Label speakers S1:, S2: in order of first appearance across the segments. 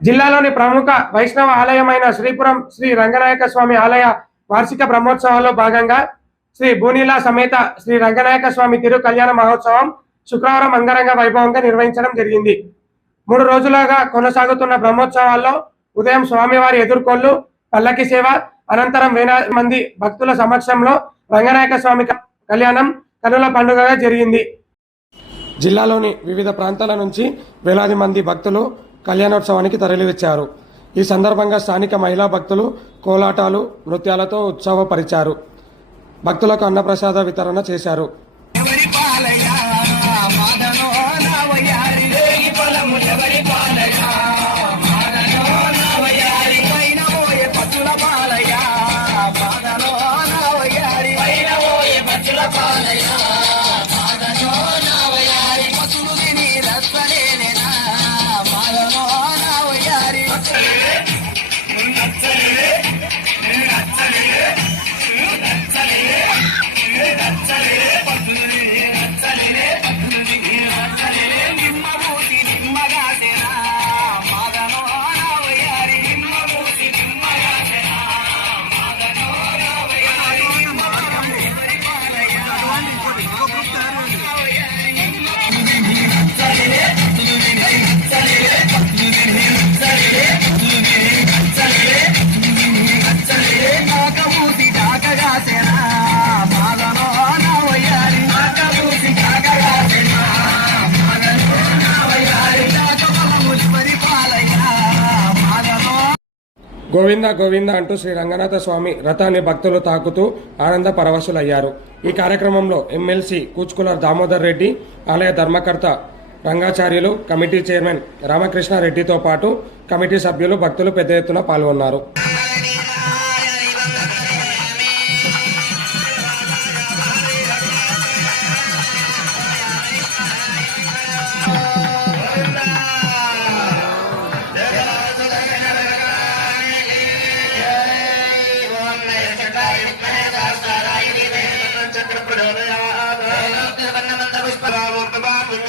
S1: జిల్లాలోని ప్రముఖ వైష్ణవ ఆలయమైన శ్రీపురం శ్రీ రంగనాయక స్వామి ఆలయ వార్షిక బ్రహ్మోత్సవాల్లో భాగంగా శ్రీ భూనీలా సమేత శ్రీ రంగనాయక స్వామి తిరు కళ్యాణ మహోత్సవం శుక్రవారం అంగరంగ వైభవంగా నిర్వహించడం జరిగింది. మూడు రోజులుగా కొనసాగుతున్న బ్రహ్మోత్సవాల్లో ఉదయం స్వామివారి ఎదుర్కొల్లు పల్లకి సేవ అనంతరం వేలాది మంది భక్తుల సమక్షంలో రంగనాయక స్వామి కళ్యాణం కనుల పండుగగా జరిగింది. జిల్లాలోని వివిధ ప్రాంతాల నుంచి వేలాది మంది భక్తులు కళ్యాణోత్సవానికి తరలివచ్చారు. ఈ సందర్భంగా స్థానిక మహిళా భక్తులు కోలాటాలు నృత్యాలతో ఉత్సవపరిచారు భక్తులకు అన్నప్రసాద వితరణ చేశారు. గోవింద గోవింద అంటూ శ్రీ రంగనాథ స్వామి రథాన్ని భక్తులు తాకుతూ ఆనంద పరవశులయ్యారు. ఈ కార్యక్రమంలో ఎమ్మెల్సీ కూచుకుల దామోదర్ రెడ్డి ఆలయ ధర్మకర్త రంగాచార్యులు కమిటీ చైర్మన్ రామకృష్ణారెడ్డితో పాటు కమిటీ సభ్యులు భక్తులు పెద్ద ఎత్తున పాల్గొన్నారు.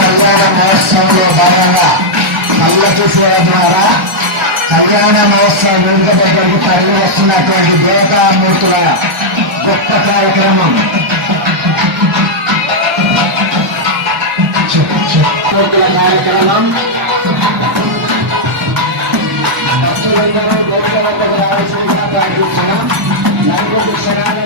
S2: కళ్యాణ
S3: మహోత్సవంలో భాగంగా సేవ ద్వారా కళ్యాణ మహోత్సవ వేదిక దగ్గరికి తరలి వస్తున్నటువంటి దేవతామూర్తుల గొప్ప కార్యక్రమం. కార్యక్రమం. భక్తులందరూ వేదిక వద్దకు రావాల్సిందిగా ప్రార్థిస్తున్నాం లైవ్ క్షణాల